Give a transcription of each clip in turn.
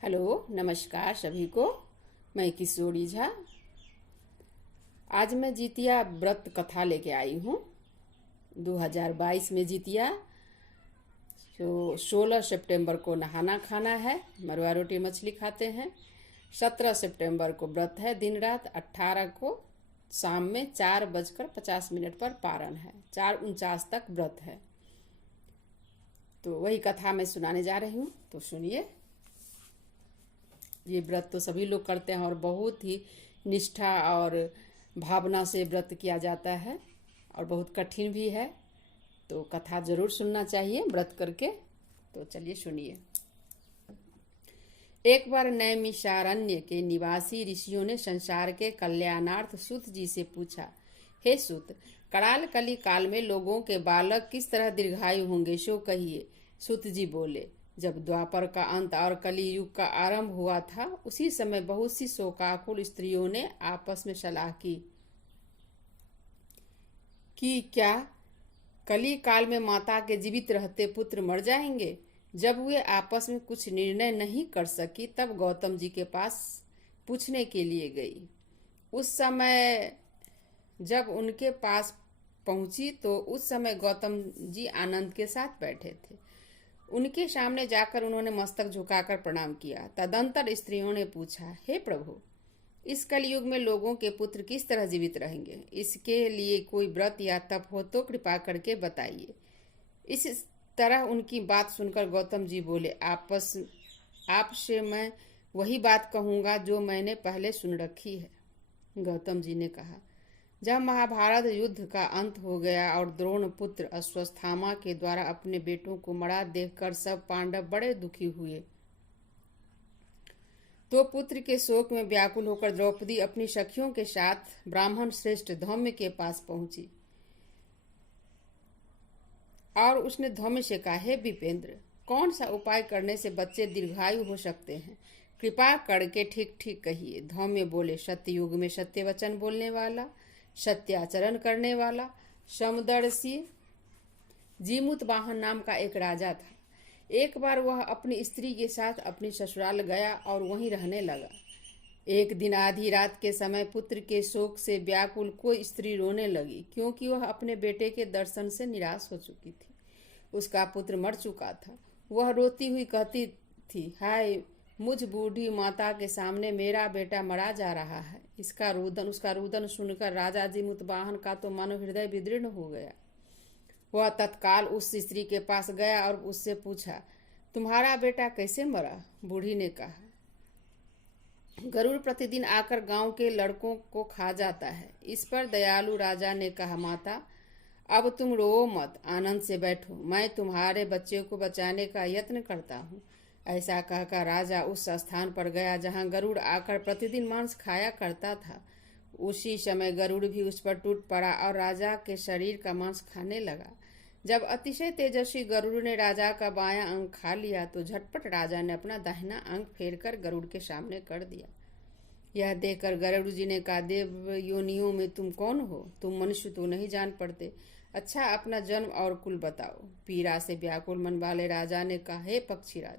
Hello, नमस्कार सभी को। मैं किशोरी झा। आज मैं जितिया व्रत कथा लेके आई हूँ। 2022 में जितिया, तो 16 सितंबर को नहाना खाना है, मरवा रोटी मछली खाते हैं। 17 सितंबर को व्रत है दिन रात। 18 को शाम में 4:50 पर पारण है। 4:49 तक व्रत है। तो वही कथा मैं सुनाने जा रही हूँ, तो सुनिए। ये व्रत तो सभी लोग करते हैं और बहुत ही निष्ठा और भावना से व्रत किया जाता है और बहुत कठिन भी है। तो कथा जरूर सुनना चाहिए व्रत करके। तो चलिए सुनिए। एक बार नैमिषारण्य के निवासी ऋषियों ने संसार के कल्याणार्थ सूत जी से पूछा, हे सूत, कराल कली काल में लोगों के बालक किस तरह दीर्घायु होंगे, सो कहिए। सूत जी बोले, जब द्वापर का अंत और कली युग का आरंभ हुआ था, उसी समय बहुत सी शोकाकुल स्त्रियों ने आपस में सलाह की कि क्या कली काल में माता के जीवित रहते पुत्र मर जाएंगे। जब वे आपस में कुछ निर्णय नहीं कर सकी, तब गौतम जी के पास पूछने के लिए गई। उस समय जब उनके पास पहुंची तो उस समय गौतम जी आनंद के साथ बैठे थे। उनके सामने जाकर उन्होंने मस्तक झुकाकर प्रणाम किया। तदंतर स्त्रियों ने पूछा, हे प्रभु, इस कलयुग में लोगों के पुत्र किस तरह जीवित रहेंगे? इसके लिए कोई व्रत या तप हो तो कृपा करके बताइए। इस तरह उनकी बात सुनकर गौतम जी बोले, आपसे मैं वही बात कहूँगा जो मैंने पहले सुन रखी है। गौतम जी ने कहा, जब महाभारत युद्ध का अंत हो गया और द्रोण पुत्र अश्वत्थामा के द्वारा अपने बेटों को मरा देखकर सब पांडव बड़े दुखी हुए, तो पुत्र के शोक में व्याकुल होकर द्रौपदी अपनी सखियों के साथ ब्राह्मण श्रेष्ठ धौम्य के पास पहुंची और उसने धौम्य से कहा, हे विपेंद्र, कौन सा उपाय करने से बच्चे दीर्घायु हो सकते हैं? कृपा करके ठीक ठीक कहिए। धौम्य बोले, सत्ययुग में सत्य वचन बोलने वाला, सत्याचरण करने वाला, समदर्शी जीमूत वाहन नाम का एक राजा था। एक बार वह अपनी स्त्री के साथ अपनी ससुराल गया और वहीं रहने लगा। एक दिन आधी रात के समय पुत्र के शोक से व्याकुल कोई स्त्री रोने लगी, क्योंकि वह अपने बेटे के दर्शन से निराश हो चुकी थी। उसका पुत्र मर चुका था। वह रोती हुई कहती थी, हाय, मुझ बूढ़ी माता के सामने मेरा बेटा मरा जा रहा है। उसका रुदन सुनकर राजा जीमूतवाहन का तो मानो हृदय विदीर्ण हो गया। वह तत्काल उस स्त्री के पास गया और उससे पूछा, तुम्हारा बेटा कैसे मरा? बूढ़ी ने कहा, गरुड़ प्रतिदिन आकर गांव के लड़कों को खा जाता है। इस पर दयालु राजा ने कहा, माता, अब तुम रो मत, आनंद से बैठो, मैं तुम्हारे बच्चे को बचाने का यत्न करता हूँ। ऐसा कहकर राजा उस स्थान पर गया जहाँ गरुड़ आकर प्रतिदिन मांस खाया करता था। उसी समय गरुड़ भी उस पर टूट पड़ा और राजा के शरीर का मांस खाने लगा। जब अतिशय तेजस्वी गरुड़ ने राजा का बायां अंग खा लिया तो झटपट राजा ने अपना दाहिना अंग फेरकर गरुड़ के सामने कर दिया। यह देखकर गरुड़ जी ने कहा, देव योनियों में तुम कौन हो? तुम मनुष्य तो नहीं जान पड़ते। अच्छा, अपना जन्म और कुल बताओ। पीड़ा से व्याकुल मन वाले राजा ने कहा, हे पक्षीराज,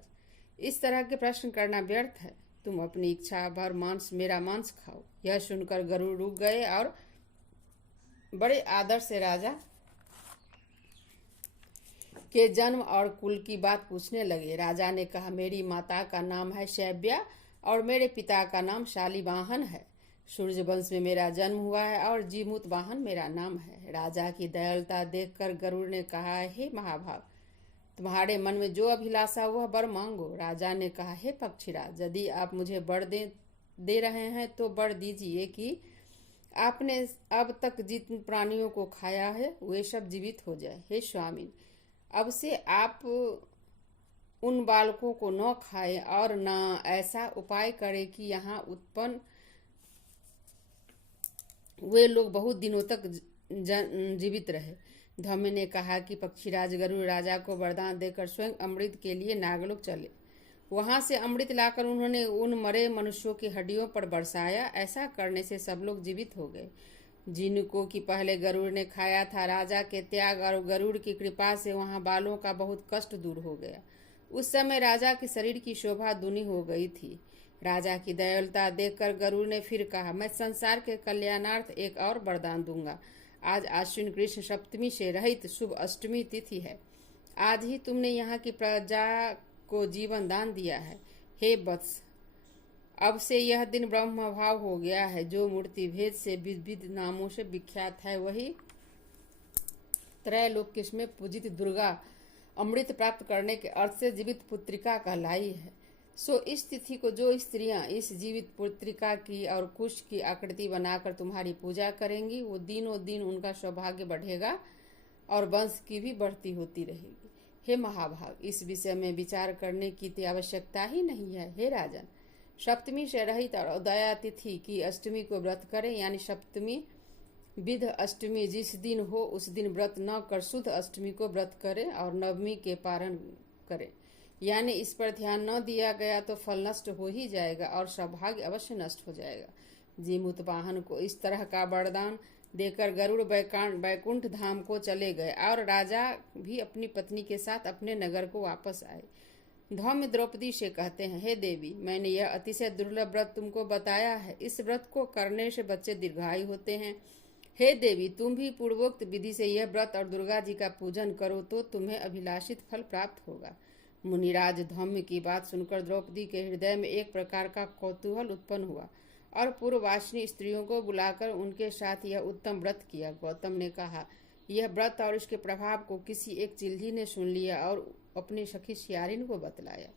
इस तरह के प्रश्न करना व्यर्थ है। तुम अपनी इच्छा भर मेरा मांस खाओ। यह सुनकर गरुड़ रुक गए और बड़े आदर से राजा के जन्म और कुल की बात पूछने लगे। राजा ने कहा, मेरी माता का नाम है शैव्या और मेरे पिता का नाम शालिवाहन है। सूर्य वंश में मेरा जन्म हुआ है और जीमूतवाहन मेरा नाम है। राजा की दयालुता देखकर गरुड़ ने कहा, हे महाभाग, तुम्हारे मन में जो अभिलाषा वह वर मांगो। राजा ने कहा, हे पक्षीराज, यदि आप मुझे वर दे रहे हैं तो वर दीजिए कि आपने अब तक जिन प्राणियों को खाया है वे सब जीवित हो जाए। हे स्वामी, अब से आप उन बालकों को न खाएं और न ऐसा उपाय करें कि यहाँ उत्पन्न वे लोग बहुत दिनों तक जीवित रहे। धौम्य ने कहा कि पक्षीराज गरुड़ राजा को वरदान देकर स्वयं अमृत के लिए नागलोक चले। वहां से अमृत लाकर उन्होंने उन मरे मनुष्यों की हड्डियों पर बरसाया। ऐसा करने से सब लोग जीवित हो गए जिनको कि पहले गरुड़ ने खाया था। राजा के त्याग और गरुड़ की कृपा से वहां बालों का बहुत कष्ट दूर हो गया। उस समय राजा के शरीर की शोभा दूनी हो गई थी। राजा की दयालुता देखकर गरुड़ ने फिर कहा, मैं संसार के कल्याणार्थ एक और वरदान दूंगा। आज आश्विन कृष्ण सप्तमी से रहित शुभ अष्टमी तिथि है। आज ही तुमने यहाँ की प्रजा को जीवन दान दिया है। हे वत्स, अब से यह दिन ब्रह्म भाव हो गया है। जो मूर्ति भेद से विविध नामों से विख्यात है, वही त्रैलोक में पूजित दुर्गा अमृत प्राप्त करने के अर्थ से जीवित पुत्रिका कहलाई है। सो इस तिथि को जो स्त्रियां इस जीवित पुत्रिका की और कुश की आकृति बनाकर तुम्हारी पूजा करेंगी, वो दिनों दिन उनका सौभाग्य बढ़ेगा और वंश की भी बढ़ती होती रहेगी। हे महाभाग, इस विषय में विचार करने की तो आवश्यकता ही नहीं है। हे राजन, सप्तमी से रहित और उदया तिथि की अष्टमी को व्रत करें, यानी सप्तमी विध अष्टमी जिस दिन हो उस दिन व्रत न कर शुद्ध अष्टमी को व्रत करें और नवमी के पारण करें, यानी इस पर ध्यान न दिया गया तो फल नष्ट हो ही जाएगा और सौभाग्य अवश्य नष्ट हो जाएगा। जीमूतवाहन को इस तरह का वरदान देकर गरुड़ बैकुंठ धाम को चले गए और राजा भी अपनी पत्नी के साथ अपने नगर को वापस आए। धौम्य द्रौपदी से कहते हैं, हे देवी, मैंने यह अतिशय दुर्लभ व्रत तुमको बताया है। इस व्रत को करने से बच्चे दीर्घायु होते हैं। हे देवी, तुम भी पूर्वोक्त विधि से यह व्रत और दुर्गा जी का पूजन करो तो तुम्हें अभिलाषित फल प्राप्त होगा। मुनिराज धौम्य की बात सुनकर द्रौपदी के हृदय में एक प्रकार का कौतूहल उत्पन्न हुआ और पूर्ववासिनी स्त्रियों को बुलाकर उनके साथ यह उत्तम व्रत किया। गौतम ने कहा, यह व्रत और इसके प्रभाव को किसी एक चिल्ली ने सुन लिया और अपनी सखी सियारिन को बतलाया।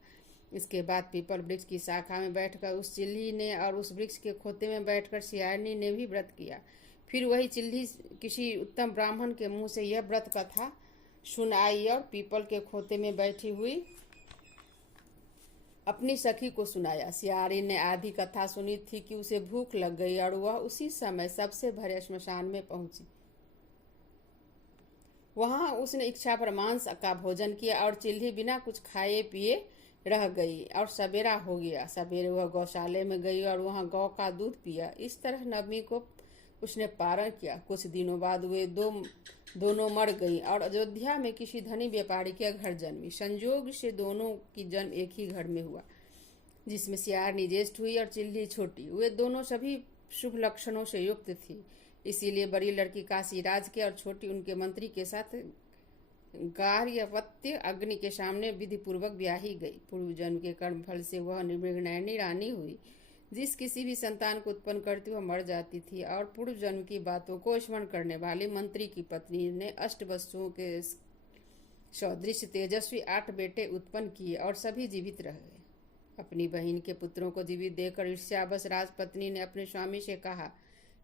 इसके बाद पीपल वृक्ष की शाखा में बैठकर उस चिल्ली ने और उस वृक्ष के खोते में बैठकर सियारिनी ने भी व्रत किया। फिर वही चिल्ली किसी उत्तम ब्राह्मण के मुंह से यह व्रत कथा सुनाई और पीपल के खोते में बैठी हुई अपनी सखी को सुनाया। सियारिन ने आधी कथा सुनी थी कि उसे भूख लग गई और वह उसी समय सबसे भरे श्मशान में पहुंची। वहां उसने इच्छा पर मांस का भोजन किया और चिल्ली बिना कुछ खाए पिए रह गई और सवेरा हो गया। सवेरे वह गौशाले में गई और वहां गौ का दूध पिया। इस तरह नवमी को उसने पारण किया। कुछ दिनों बाद वे दोनों मर गई और अयोध्या में किसी धनी व्यापारी के घर जन्मी। संयोग से दोनों की जन्म एक ही घर में हुआ, जिसमें सियारनी ज्येष्ठ हुई और चिल्ली छोटी। वे दोनों सभी शुभ लक्षणों से युक्त थी, इसीलिए बड़ी लड़की काशीराज के और छोटी उनके मंत्री के साथ गार्हपत्य अग्नि के सामने विधि पूर्वक ब्याही गई। पूर्व जन्म के कर्म फल से वह निर्विघ्नैनी रानी हुई, जिस किसी भी संतान को उत्पन्न करती वह मर जाती थी। और पूर्व जन्म की बातों को स्मरण करने वाली मंत्री की पत्नी ने अष्टवसुओं के सदृश तेजस्वी 8 बेटे उत्पन्न किए और सभी जीवित रह गए। अपनी बहन के पुत्रों को जीवित देखकर ईर्ष्यावश राजपत्नी ने अपने स्वामी से कहा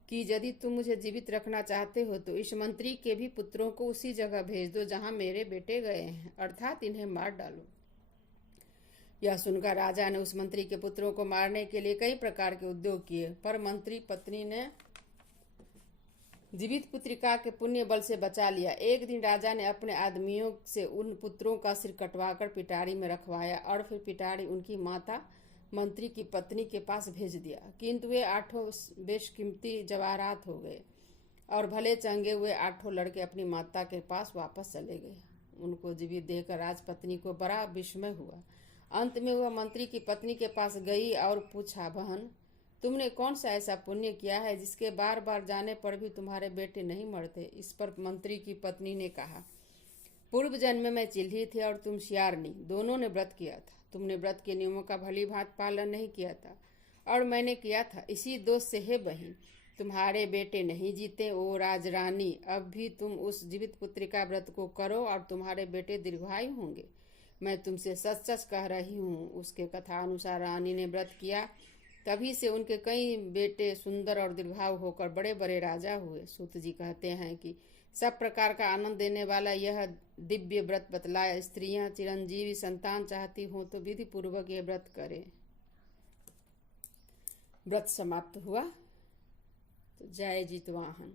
कि यदि तुम मुझे जीवित रखना चाहते हो तो इस मंत्री के भी पुत्रों को उसी जगह भेज दो जहां मेरे बेटे गए हैं, अर्थात इन्हें मार डालो। यह सुनकर राजा ने उस मंत्री के पुत्रों को मारने के लिए कई प्रकार के उद्योग किए, पर मंत्री पत्नी ने जीवित पुत्रिका के पुण्य बल से बचा लिया। एक दिन राजा ने अपने आदमियों से उन पुत्रों का सिर कटवाकर पिटारी में रखवाया और फिर पिटारी उनकी माता मंत्री की पत्नी के पास भेज दिया, किंतु वे 8 बेशकीमती जवाहरात हो गए और भले चंगे हुए 8 लड़के अपनी माता के पास वापस चले गए। उनको जीवित देखकर राजपत्नी को बड़ा विस्मय हुआ। अंत में वह मंत्री की पत्नी के पास गई और पूछा, बहन, तुमने कौन सा ऐसा पुण्य किया है जिसके बार बार जाने पर भी तुम्हारे बेटे नहीं मरते? इस पर मंत्री की पत्नी ने कहा, पूर्व जन्म में चिल्ली थी और तुम सियारनी, दोनों ने व्रत किया था। तुमने व्रत के नियमों का भली भांति पालन नहीं किया था और मैंने किया था। इसी दोष से हे बहन, तुम्हारे बेटे नहीं जीते। ओ राजरानी, अब भी तुम उस जीवित पुत्रिका व्रत को करो और तुम्हारे बेटे दीर्घायु होंगे। मैं तुमसे सच सच कह रही हूँ। उसके कथा अनुसार रानी ने व्रत किया, तभी से उनके कई बेटे सुंदर और दीर्घायु होकर बड़े बड़े राजा हुए। सूत जी कहते हैं कि सब प्रकार का आनंद देने वाला यह दिव्य व्रत बतलाया। स्त्रियां चिरंजीवी संतान चाहती हो तो विधि पूर्वक यह व्रत करें। व्रत समाप्त हुआ। तो जय जीतवाहन।